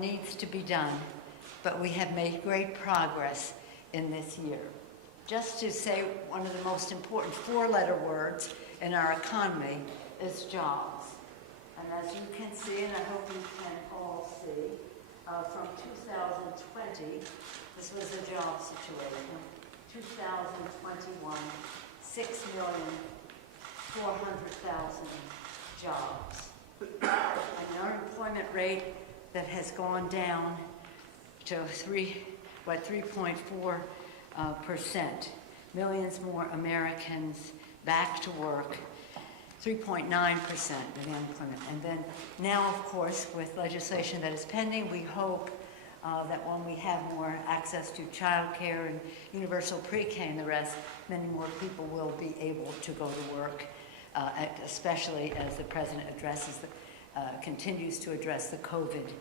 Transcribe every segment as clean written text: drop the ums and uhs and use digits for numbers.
needs to be done, but we have made great progress in this year. Just to say one of the most important four-letter words in our economy is jobs. And as you can see, and I hope you can all see, from 2020, this was a job situation, 2021, 6,400,000 jobs. An unemployment rate that has gone down to 3.4%. Millions more Americans back to work, 3.9% of the unemployment. And then now, of course, with legislation that is pending, we hope that when we have more access to child care and universal pre-K and the rest, many more people will be able to go to work, especially as the President continues to address the COVID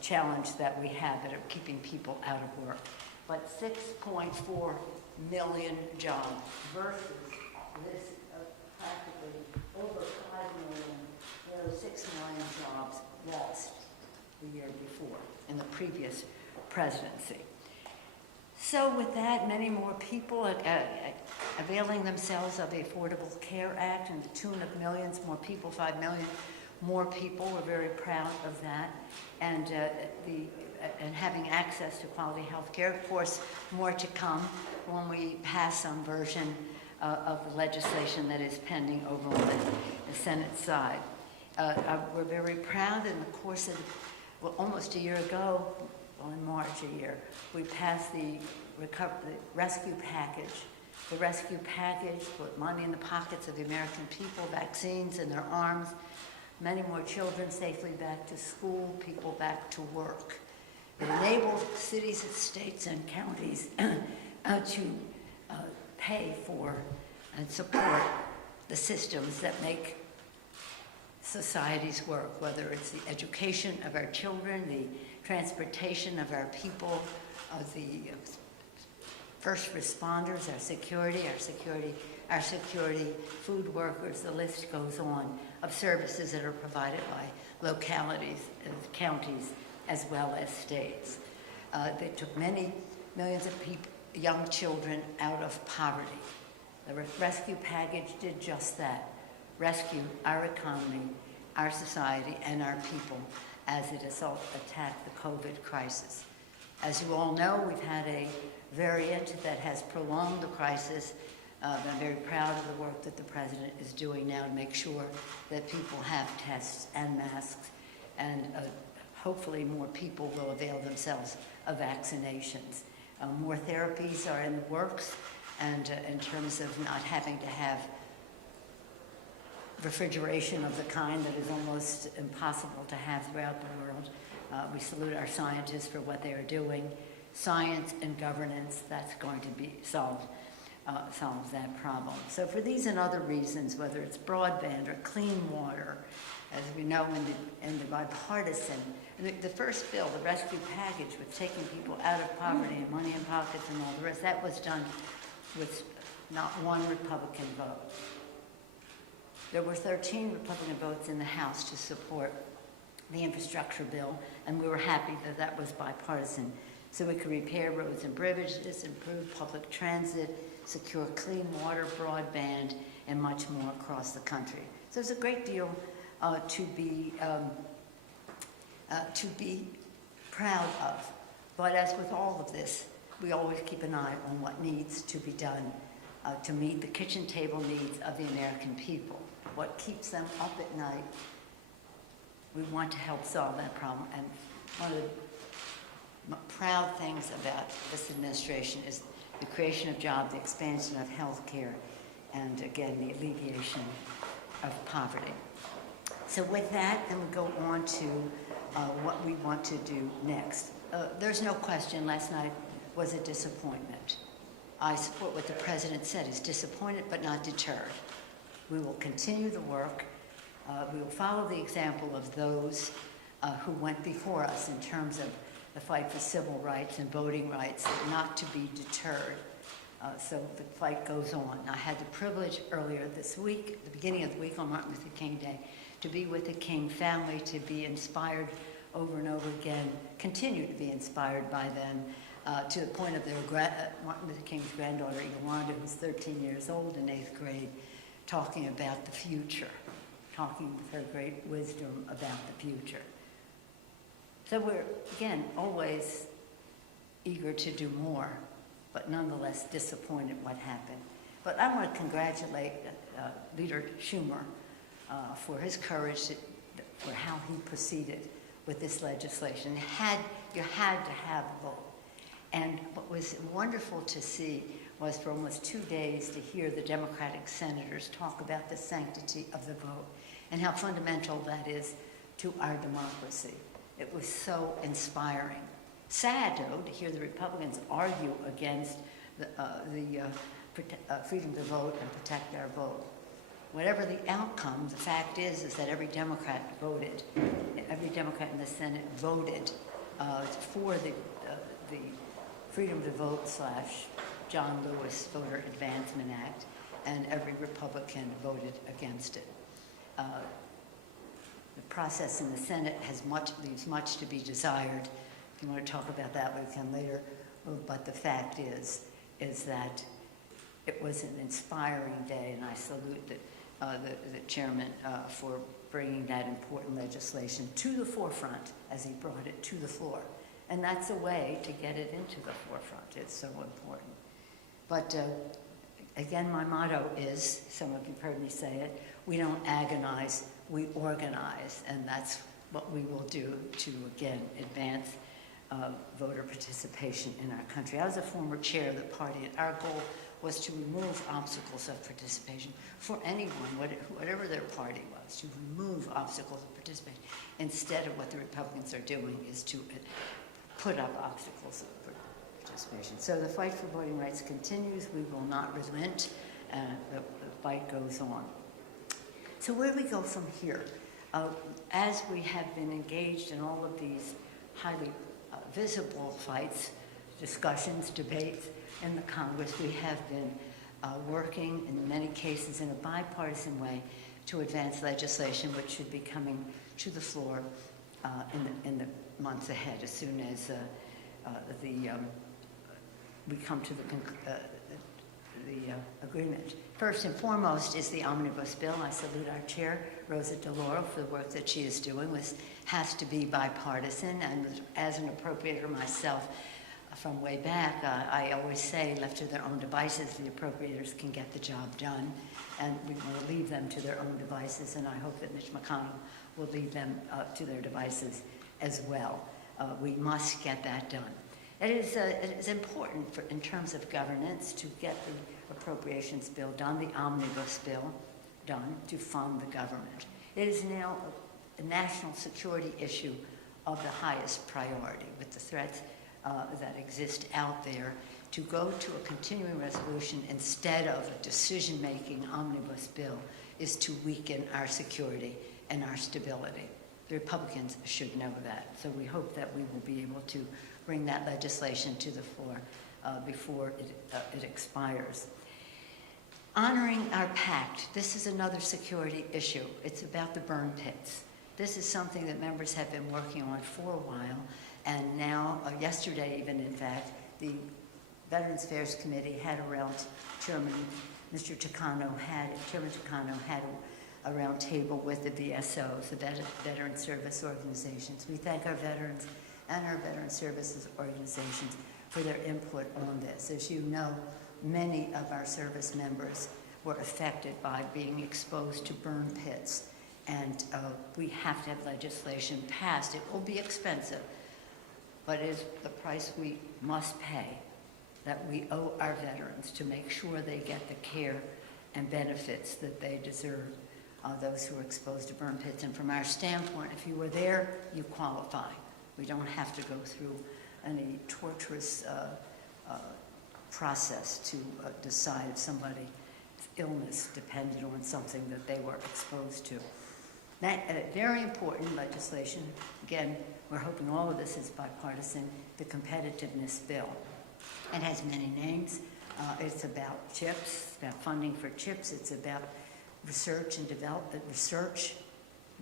challenge that we have that are keeping people out of work. But 6.4 million jobs versus this practically over 5 million, there are 6 million jobs lost the year before in the previous presidency. So with that, many more people availing themselves of the Affordable Care Act and the tune of millions more people, 5 million more people. We're very proud of that. And having access to quality health care. Of course, more to come when we pass some version of the legislation that is pending over on the Senate side. We're very proud in the course of, almost a year ago, in March a year, we passed the rescue package. The rescue package put money in the pockets of the American people, vaccines in their arms, many more children safely back to school, people back to work. It enabled cities, states, and counties to pay for and support the systems that make societies work, whether it's the education of our children, the transportation of our people, the first responders, our security, food workers, the list goes on, of services that are provided by localities and counties as well as states. They took many millions of people, young children out of poverty. The rescue package did just that, rescue our economy, our society, and our people as it attacked the COVID crisis. As you all know, we've had a variant that has prolonged the crisis. I'm very proud of the work that the President is doing now to make sure that people have tests and masks, and hopefully more people will avail themselves of vaccinations. More therapies are in the works, and in terms of not having to have refrigeration of the kind that is almost impossible to have throughout the world. We salute our scientists for what they are doing. Science and governance, that's going to be solves that problem. So for these and other reasons, whether it's broadband or clean water, as we know in the bipartisan, the first bill, the rescue package, with taking people out of poverty and money in pockets and all the rest, that was done with not one Republican vote. There were 13 Republican votes in the House to support the infrastructure bill, and we were happy that that was bipartisan, so we could repair roads and bridges, improve public transit, secure clean water, broadband, and much more across the country. So there's a great deal to be proud of. But as with all of this, we always keep an eye on what needs to be done to meet the kitchen table needs of the American people. What keeps them up at night, we want to help solve that problem. And one of the proud things about this administration is the creation of jobs, the expansion of health care, and again, the alleviation of poverty. So with that, then we go on to what we want to do next. There's no question last night was a disappointment. I support what the President said. He's disappointed but not deterred. We will continue the work. We will follow the example of those who went before us in terms of the fight for civil rights and voting rights, not to be deterred. So the fight goes on. I had the privilege earlier this week, at the beginning of the week on Martin Luther King Day, to be with the King family, to be inspired over and over again, continue to be inspired by them, to the point of their Martin Luther King's granddaughter, Yolanda, who's 13 years old in 8th grade, talking about the future, talking with her great wisdom about the future. So we're, again, always eager to do more, but nonetheless disappointed what happened. But I want to congratulate Leader Schumer for his courage, for how he proceeded with this legislation. You had to have a vote. And what was wonderful to see was for almost 2 days to hear the Democratic senators talk about the sanctity of the vote and how fundamental that is to our democracy. It was so inspiring. Sad, though, to hear the Republicans argue against the freedom to vote and protect our vote. Whatever the outcome, the fact is that every Democrat in the Senate voted for the Freedom to Vote / John Lewis Voter Advancement Act, and every Republican voted against it. The process in the Senate leaves much to be desired. If you want to talk about that, we can later. But the fact is that it was an inspiring day, and I salute the chairman for bringing that important legislation to the forefront as he brought it to the floor. And that's a way to get it into the forefront. It's so important. But again, my motto is, some of you have heard me say it, we don't agonize, we organize. And that's what we will do to, again, advance voter participation in our country. I was a former chair of the party, and our goal was to remove obstacles of participation for anyone, whatever their party was, to remove obstacles of participation. Instead of what the Republicans are doing is to put up obstacles of participation. So the fight for voting rights continues. We will not relent. The fight goes on. So where do we go from here? As we have been engaged in all of these highly visible fights, discussions, debates in the Congress, we have been working in many cases in a bipartisan way to advance legislation which should be coming to the floor in the months ahead, as soon as we come to the agreement. First and foremost is the Omnibus Bill. I salute our chair, Rosa DeLauro, for the work that she is doing. This has to be bipartisan, and as an appropriator myself from way back, I always say, left to their own devices, the appropriators can get the job done, and we want to leave them to their own devices, and I hope that Mitch McConnell will leave them to their devices as well. We must get that done. It is important in terms of governance to get the appropriations bill done, the Omnibus Bill done, to fund the government. It is now a national security issue of the highest priority, with the threats that exist out there. To go to a continuing resolution instead of a decision-making Omnibus Bill is to weaken our security and our stability. The Republicans should know that. So we hope that we will be able to bring that legislation to the floor before it expires. Honoring our pact. This is another security issue. It's about the burn pits. This is something that members have been working on for a while, and now, yesterday even, in fact, the Veterans Affairs Committee had Chairman Takano had a round table with the VSOs, the Veteran Service Organizations. We thank our veterans and our Veteran Services Organizations for their input on this. As you know, many of our service members were affected by being exposed to burn pits, and we have to have legislation passed. It will be expensive, but it is the price we must pay, that we owe our veterans to make sure they get the care and benefits that they deserve, those who are exposed to burn pits. And from our standpoint, if you were there, you qualify. We don't have to go through any torturous process to decide if somebody's illness depended on something that they were exposed to. That very important legislation. Again, we're hoping all of this is bipartisan. The Competitiveness Bill. It has many names. It's about chips, about funding for chips. It's about research and development, research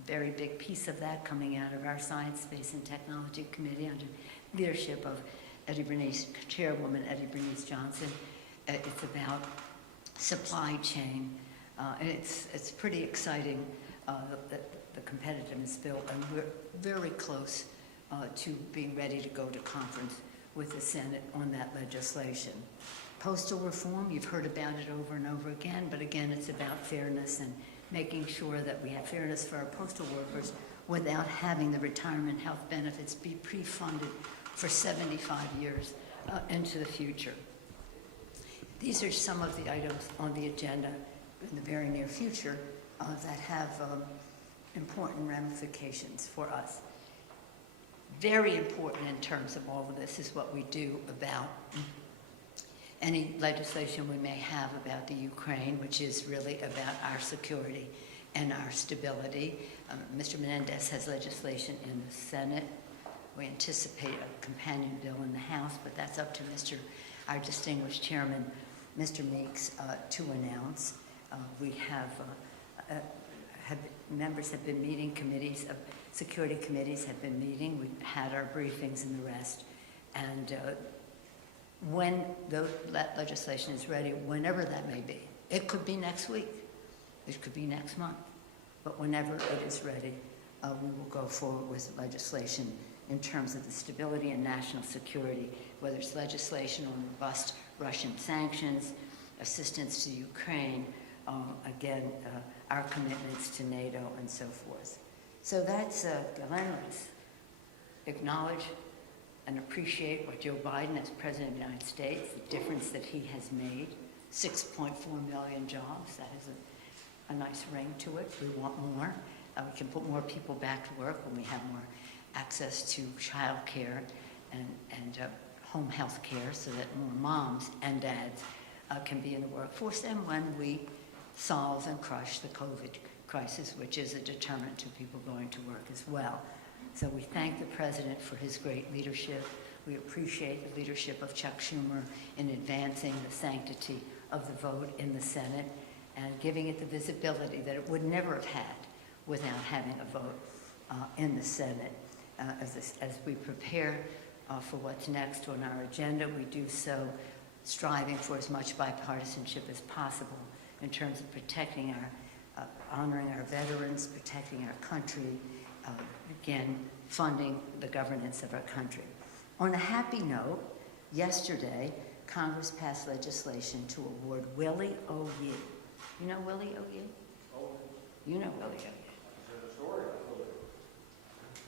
very big piece of that coming out of our Science, Space, and Technology Committee under leadership of Chairwoman Eddie Bernice Johnson. It's about supply chain. And it's pretty exciting, the competitiveness bill, and we're very close to being ready to go to conference with the Senate on that legislation. Postal reform, you've heard about it over and over again, but again, it's about fairness and making sure that we have fairness for our postal workers without having the retirement health benefits be pre-funded for 75 years into the future. These are some of the items on the agenda in the very near future that have important ramifications for us. Very important in terms of all of this is what we do about any legislation we may have about the Ukraine, which is really about our security and our stability. Mr. Menendez has legislation in the Senate. We anticipate a companion bill in the House, but that's up to our distinguished chairman, Mr. Meeks, to announce. We members have been meeting, committees of security committees have been meeting. We've had our briefings and the rest. And when that legislation is ready, whenever that may be, it could be next week, it could be next month, but whenever it is ready, we will go forward with legislation in terms of the stability and national security, whether it's legislation on robust Russian sanctions, assistance to Ukraine, again, our commitments to NATO and so forth. So that's let's acknowledge and appreciate what Joe Biden as President of the United States, the difference that he has made, 6.4 million jobs, that has a nice ring to it. We want more. We can put more people back to work when we have more access to child care and home health care so that more moms and dads can be in the workforce, and when we solve and crush the COVID crisis, which is a deterrent to people going to work as well. So we thank the President for his great leadership. We appreciate the leadership of Chuck Schumer in advancing the sanctity of the vote in the Senate and giving it the visibility that it would never have had without having a vote in the Senate. As we prepare for what's next on our agenda, we do so striving for as much bipartisanship as possible in terms of protecting honoring our veterans, protecting our country, again, funding the governance of our country. On a happy note, yesterday, Congress passed legislation to award Willie O. Yee. You know Willie O. Yee? Oh. You know Willie O. Yee. I did a story about Willie.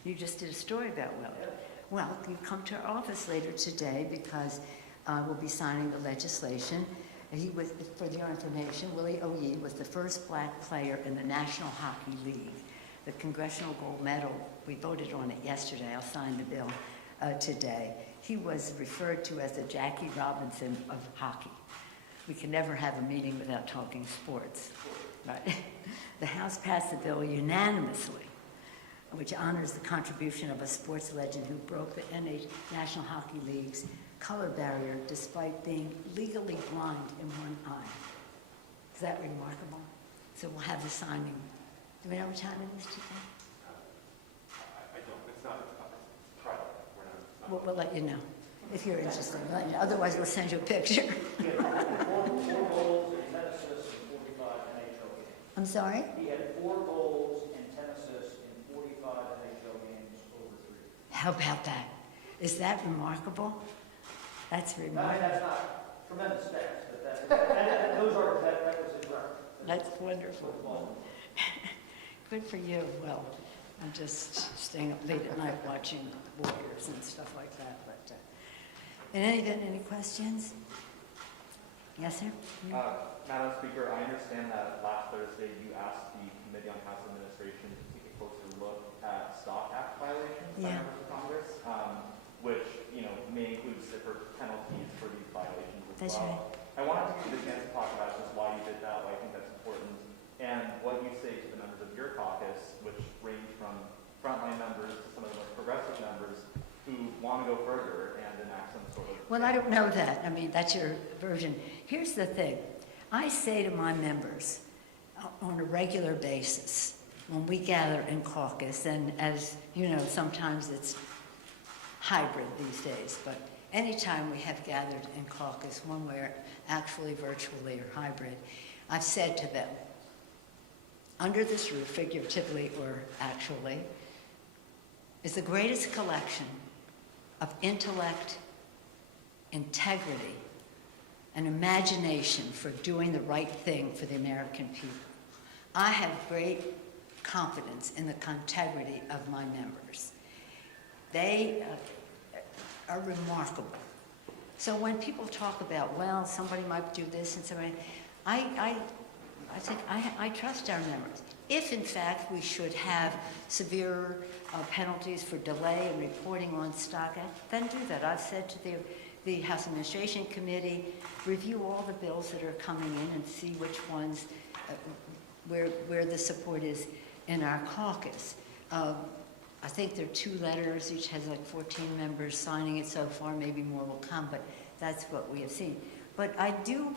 You just did a story about Willie. Yeah. Well, you come to our office later today because we'll be signing the legislation. He was, for your information, Willie O. Yee was the first black player in the National Hockey League. The Congressional Gold Medal, we voted on it yesterday. I'll sign the bill today. He was referred to as the Jackie Robinson of hockey. We can never have a meeting without talking sports. Right? The House passed the bill unanimously, which honors the contribution of a sports legend who broke the National Hockey League's color barrier despite being legally blind in one eye. Is that remarkable? So we'll have the signing. Do we know what time it is today? I don't. It's not private. We'll let you know if you're interested. We'll let you know. Otherwise, we'll send you a picture. He had 4 goals and 10 assists in 45 NHL games. I'm sorry? He had 4 goals and 10 assists in 45 NHL games over 3. How about that? Is that remarkable? That's remarkable. That's not tremendous stats, but those are that was his record. That's wonderful. Good for you. Well, I'm just staying up late at night watching Warriors and stuff like that. But in any event, any questions? Yes, sir? Madam Speaker, I understand that last Thursday you asked the Committee on House Administration to take a closer look at Stock Act violations by members of Congress, which may include stiffer penalties for these violations as That's well. Right. I wanted to give you the chance to talk about just why you did that, why I think that's important, and what you say to the members of your caucus, which range from frontline members to some of the most progressive members who want to go further and enact some sort of... Well, I don't know that. I mean, that's your version. Here's the thing. I say to my members on a regular basis, when we gather in caucus, and as you know, sometimes it's hybrid these days, but anytime we have gathered in caucus, one way or actually virtually or hybrid, I've said to them, under this roof, figuratively or actually, is the greatest collection of intellect, integrity, and imagination for doing the right thing for the American people. I have great confidence in the integrity of my members. They are remarkable. So when people talk about, well, somebody might do this and somebody, I think I trust our members. If in fact we should have severe penalties for delay in reporting on Stock Act, then do that. I've said to the House Administration Committee, review all the bills that are coming in and see which ones, where the support is in our caucus. I think there are 2 letters, each has like 14 members signing it so far, maybe more will come, but that's what we have seen. But I do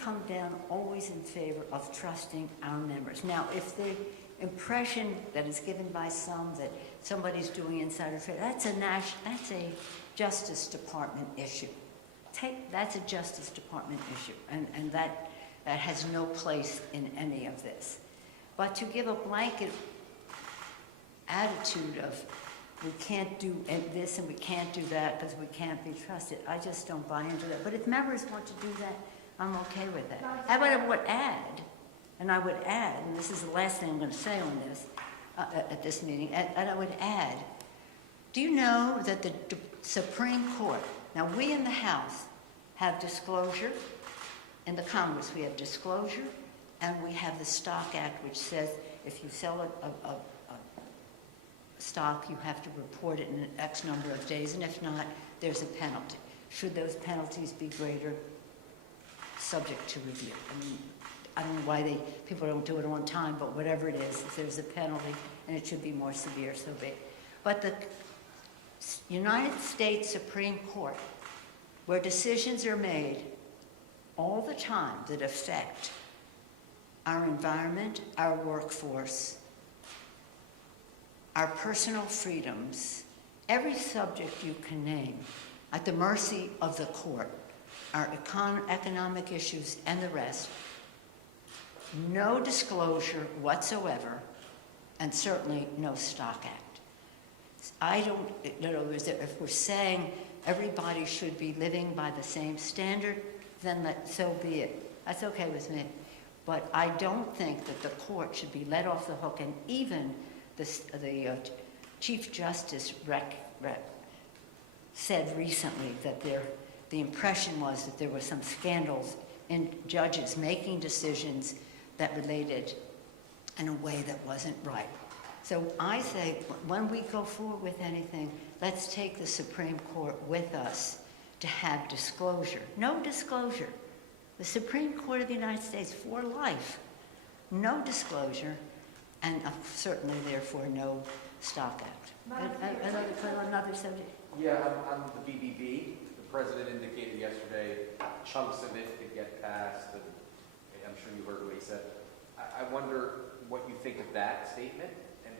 come down always in favor of trusting our members. Now, if the impression that is given by some that somebody's doing insider trading, that's a Justice Department issue. That's a Justice Department issue, and that has no place in any of this. But to give a blanket attitude of we can't do this and we can't do that because we can't be trusted, I just don't buy into that. But if members want to do that, I'm okay with that. I would add, and this is the last thing I'm going to say on this, at this meeting, and I would add, do you know that the Supreme Court, now we in the House have disclosure, in the Congress we have disclosure, and we have the Stock Act, which says if you sell a stock, you have to report it in an X number of days, and if not, there's a penalty. Should those penalties be greater? Subject to review. I mean, I don't know why people don't do it on time, but whatever it is, if there's a penalty, and it should be more severe, so be it. But the United States Supreme Court, where decisions are made all the time that affect our environment, our workforce, our personal freedoms, every subject you can name, at the mercy of the court, our economic issues and the rest, no disclosure whatsoever, and certainly no Stock Act. In other words, if we're saying everybody should be living by the same standard, then so be it. That's okay with me. But I don't think that the court should be let off the hook, and even the Chief Justice said recently that the impression was that there were some scandals in judges making decisions that related in a way that wasn't right. So I say, when we go forward with anything, let's take the Supreme Court with us to have disclosure. No disclosure. The Supreme Court of the United States for life. No disclosure, and certainly, therefore, no Stock Act. Another subject? Yeah, on the BBB, the president indicated yesterday chunks of it could get passed, and I'm sure you heard what he said. I wonder what you think of that statement, and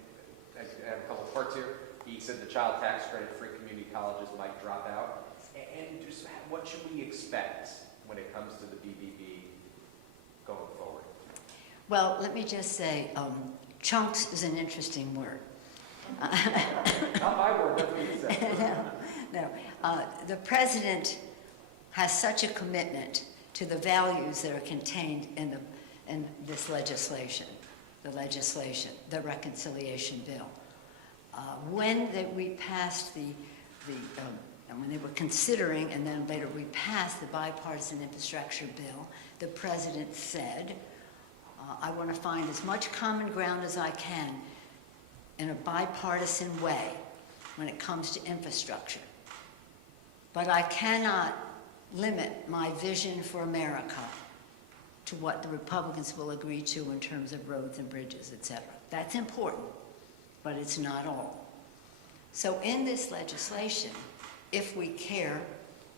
I have a couple parts here. He said the child tax credit for community colleges might drop out, and just what should we expect when it comes to the BBB going forward? Well, let me just say, chunks is an interesting word. Not my word, that's what he said. No. The president has such a commitment to the values that are contained in this legislation, the reconciliation bill. When we passed and when they were considering, and then later we passed the bipartisan infrastructure bill, the president said, I want to find as much common ground as I can in a bipartisan way when it comes to infrastructure. But I cannot limit my vision for America to what the Republicans will agree to in terms of roads and bridges, etc. That's important, but it's not all. So in this legislation, if we care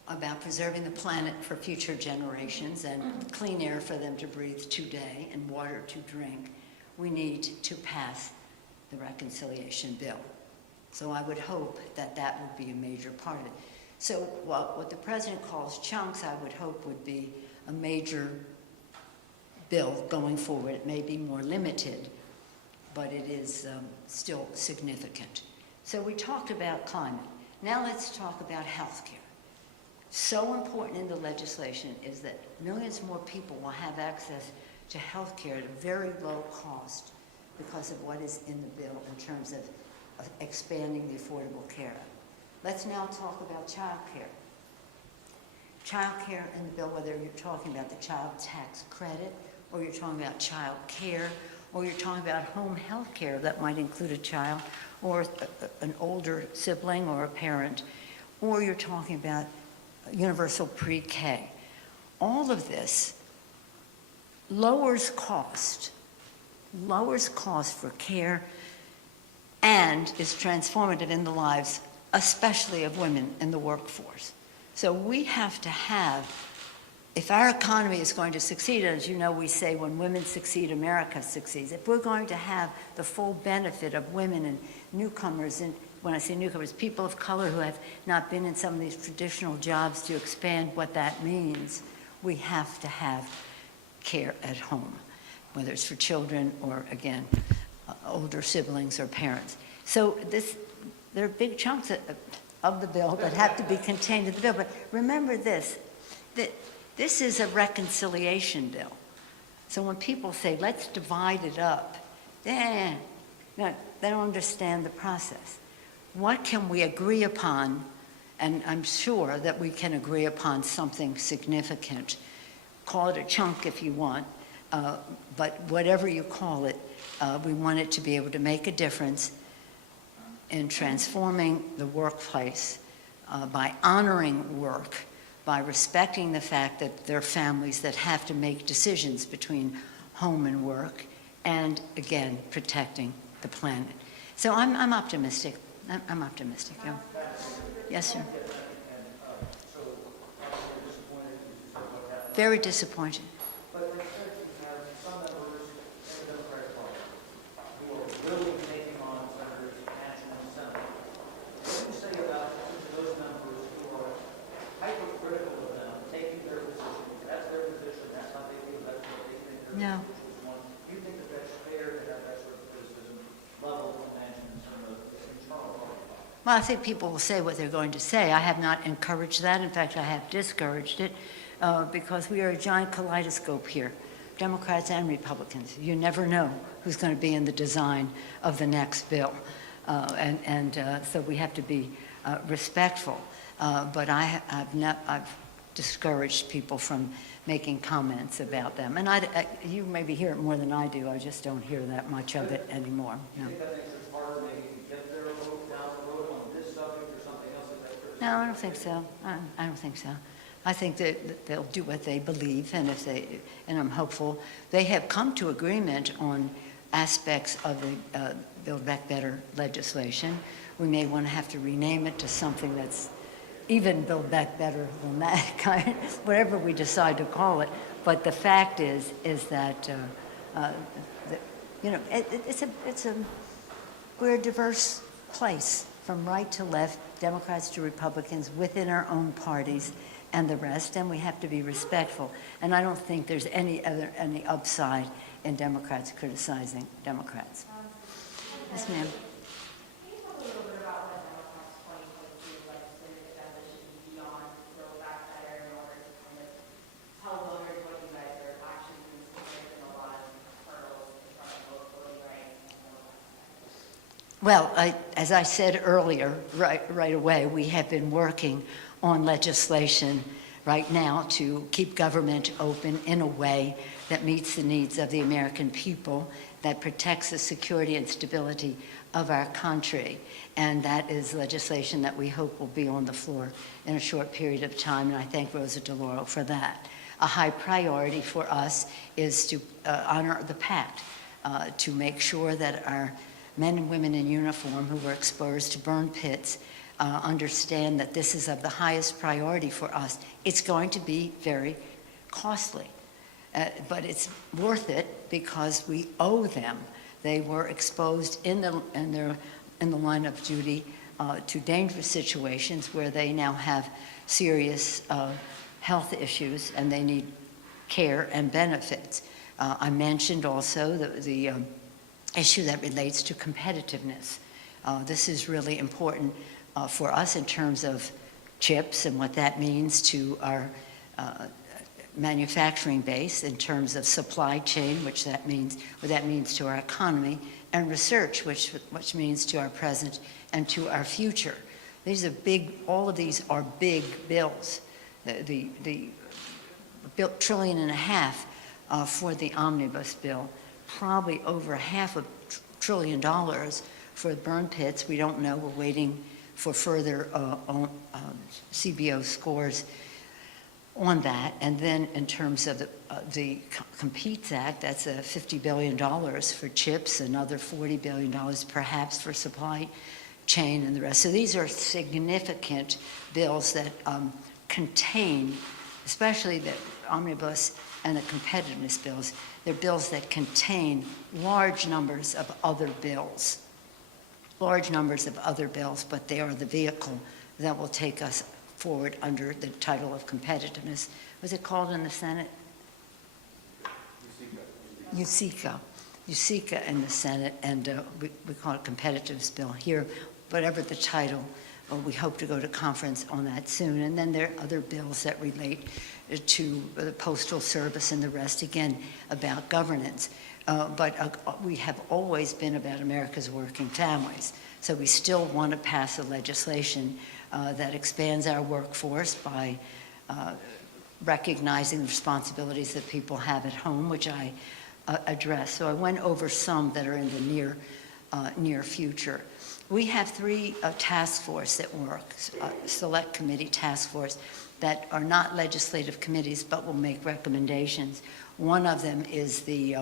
about preserving the planet for future generations and clean air for them to breathe today and water to drink, we need to pass the reconciliation bill. So I would hope that that would be a major part of it. So what the president calls chunks, I would hope would be a major bill going forward. It may be more limited, but it is still significant. So we talked about climate. Now let's talk about health care. So important in the legislation is that millions more people will have access to health care at a very low cost because of what is in the bill in terms of expanding the Affordable Care Act. Let's now talk about child care. Child care in the bill, whether you're talking about the child tax credit, or you're talking about child care, or you're talking about home health care that might include a child, or an older sibling or a parent, or you're talking about universal pre-K. All of this lowers cost for care, and is transformative in the lives, especially of women in the workforce. So we have to have, if our economy is going to succeed, as you know, we say when women succeed, America succeeds. If we're going to have the full benefit of women and newcomers, and when I say newcomers, people of color who have not been in some of these traditional jobs, to expand what that means, we have to have care at home, whether it's for children or, again, older siblings or parents. So there are big chunks of the bill that have to be contained in the bill. But remember this, that this is a reconciliation bill. So when people say, let's divide it up, no, they don't understand the process. What can we agree upon? And I'm sure that we can agree upon something significant. Call it a chunk if you want, but whatever you call it, we want it to be able to make a difference in transforming the workplace by honoring work, by respecting the fact that there are families that have to make decisions between home and work, and again, protecting the planet. So I'm optimistic. I'm optimistic. Yeah. Yes, sir. Very disappointed. But instead, you have some members in the Democratic Party who are willing to take on senators national and Senate. What do you say about those members who are hypercritical of them taking their position? That's their position. That's how they feel. That's what they think their position is one. Do you think that that's fair to have that sort of criticism leveled and mentioned in the internal party? Well, I think people will say what they're going to say. I have not encouraged that. In fact, I have discouraged it because we are a giant kaleidoscope here, Democrats and Republicans. You never know who's going to be in the design of the next bill. So we have to be respectful. But I've discouraged people from making comments about them. And you maybe hear it more than I do. I just don't hear that much of it anymore. No. Do you think that makes it harder maybe to get their vote down the road on this subject or something else? No, I don't think so. I don't think so. I think that they'll do what they believe, and and I'm hopeful. They have come to agreement on aspects of the Build Back Better legislation. We may want to have to rename it to something that's even Build Back Better than that kind, whatever we decide to call it. But the fact is that we're a diverse place, from right to left, Democrats to Republicans, within our own parties and the rest, and we have to be respectful. And I don't think there's any upside in Democrats criticizing Democrats. Yes, ma'am. Can you talk a little bit about what Democrats' 2022 legislative agenda should be beyond Build Back Better in order to kind of tell voters what you guys are actually considering and a lot of hurdles in front of both voting rights and Build Back Better? Well, as I said earlier, right away, we have been working on legislation right now to keep government open in a way that meets the needs of the American people, that protects the security and stability of our country. And that is legislation that we hope will be on the floor in a short period of time, and I thank Rosa DeLauro for that. A high priority for us is to honor the pact, to make sure that our men and women in uniform who were exposed to burn pits understand that this is of the highest priority for us. It's going to be very costly, but it's worth it because we owe them. They were exposed in the line of duty to dangerous situations where they now have serious health issues and they need care and benefits. I mentioned also the issue that relates to competitiveness. This is really important for us in terms of chips and what that means to our manufacturing base, in terms of supply chain, what that means to our economy, and research, which means to our present and to our future. These are big, all of these are big bills. The $1.5 trillion for the Omnibus Bill, probably over $500 billion for the burn pits. We don't know, we're waiting for further CBO scores on that. And then in terms of the Competes Act, that's $50 billion for chips, another $40 billion perhaps for supply chain and the rest. So these are significant bills that contain, especially the omnibus and the competitiveness bills, they're bills that contain large numbers of other bills. But they are the vehicle that will take us forward under the title of competitiveness. Was it called in the Senate? USICA in the Senate, and we call it competitiveness bill here. Whatever the title, we hope to go to conference on that soon. And then there are other bills that relate to the Postal Service and the rest, again, about governance. But we have always been about America's working families. So we still want to pass a legislation that expands our workforce by recognizing the responsibilities that people have at home, which I address. So I went over some that are in the near future. We have three task force that work, select committee task force, that are not legislative committees but will make recommendations. One of them is the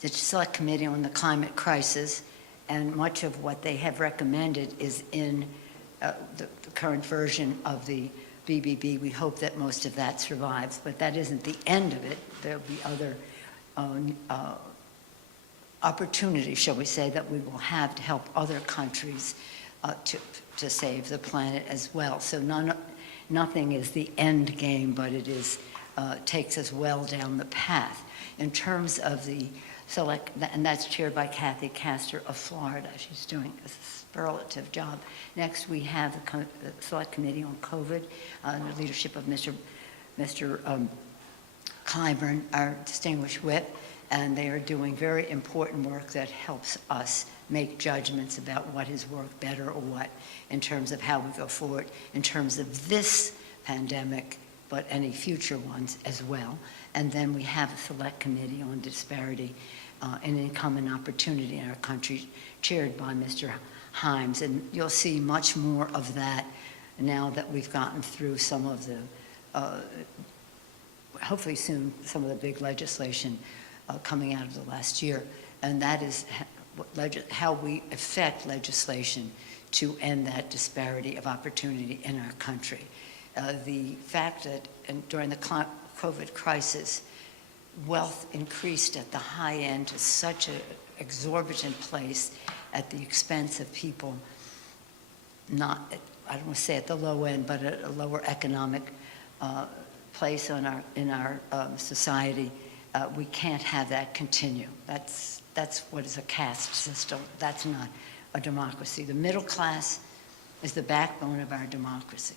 Select Committee on the Climate Crisis, and much of what they have recommended is in the current version of the BBB. We hope that most of that survives, but that isn't the end of it. There'll be other opportunities, shall we say, that we will have to help other countries to save the planet as well. So nothing is the end game, but it is takes us well down the path. In terms of the select, and that's chaired by Kathy Castor of Florida. She's doing a superlative job. Next, we have the Select Committee on COVID, under the leadership of Mr. Clyburn, our distinguished whip, and they are doing very important work that helps us make judgments about what has worked better or what, in terms of how we go forward, in terms of this pandemic, but any future ones as well. And then we have a Select Committee on Disparity and Income and Opportunity in our country, chaired by Mr. Himes. And you'll see much more of that now that we've gotten through some of the, hopefully soon, some of the big legislation coming out of the last year. And that is how we affect legislation to end that disparity of opportunity in our country. The fact that during the COVID crisis, wealth increased at the high end to such an exorbitant place at the expense of people not, I don't want to say at the low end, but at a lower economic place in our society. We can't have that continue. That's what is a caste system. That's not a democracy. The middle class is the backbone of our democracy.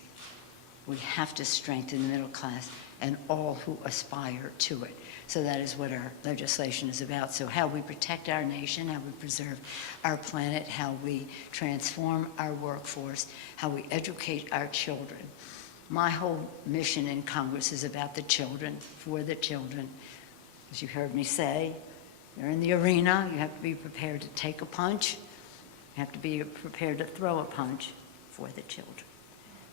We have to strengthen the middle class and all who aspire to it. So that is what our legislation is about. So how we protect our nation, how we preserve our planet, how we transform our workforce, how we educate our children. My whole mission in Congress is about the children, for the children. As you heard me say, you're in the arena, you have to be prepared to take a punch. You have to be prepared to throw a punch for the children,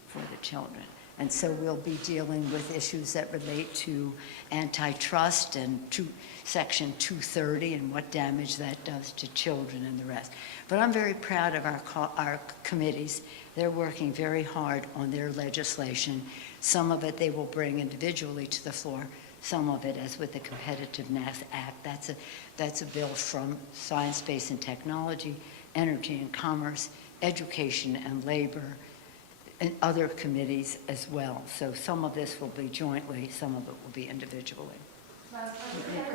for the children. And so we'll be dealing with issues that relate to antitrust and to Section 230 and what damage that does to children and the rest. But I'm very proud of our committees. They're working very hard on their legislation. Some of it they will bring individually to the floor. some of it, as with the Competitiveness Act. That's a bill from Science, Space, and Technology, Energy and Commerce, Education and Labor, and other committees as well. So some of this will be jointly, some of it will be individually.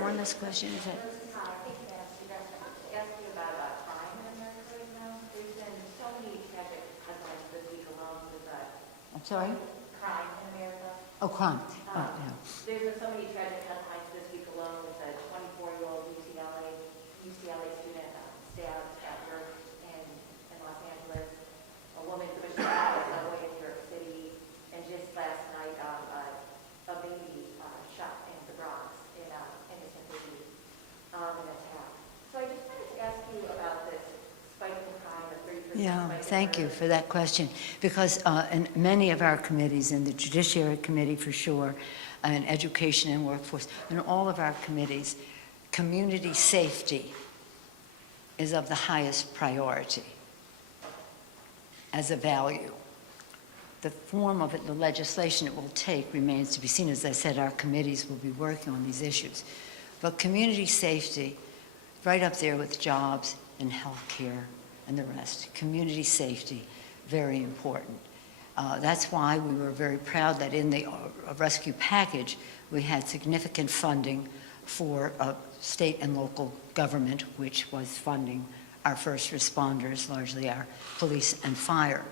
One last question, is that? I think to ask you about crime in America right now. There's been so many tragic headlines this week alone with I'm sorry? crime in America. Oh, crime. Oh, yeah. There's been so many tragic headlines this week alone with a 24-year-old UCLA student stabbed at work in Los Angeles. A woman pushed out of the subway in New York City, and just last night, a baby shot in the Bronx in innocent baby an attack. So I just wanted to ask you about this spike in crime, the 30% Yeah, spike in thank you murder. for that question, because in many of our committees, in the Judiciary Committee for sure, and Education and Workforce, in all of our committees, community safety is of the highest priority as a value. The form of it, the legislation it will take remains to be seen. As I said, our committees will be working on these issues. But community safety, right up there with jobs and healthcare and the rest. Community safety, very important. That's why we were very proud that in the rescue package, we had significant funding for state and local government, which was funding our first responders, largely our police and fire.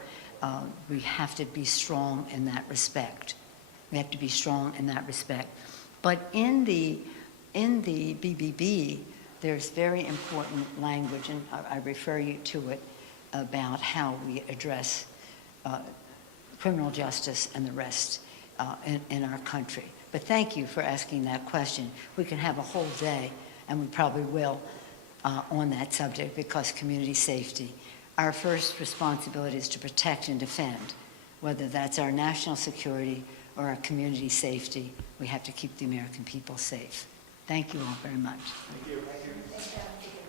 We have to be strong in that respect. We have to be strong in that respect. But in the BBB, there's very important language, and I refer you to it, about how we address criminal justice and the rest in our country. But thank you for asking that question. We can have a whole day, and we probably will, on that subject, because community safety, our first responsibility is to protect and defend, whether that's our national security or our community safety. We have to keep the American people safe. Thank you all very much. Thank you. Thank you.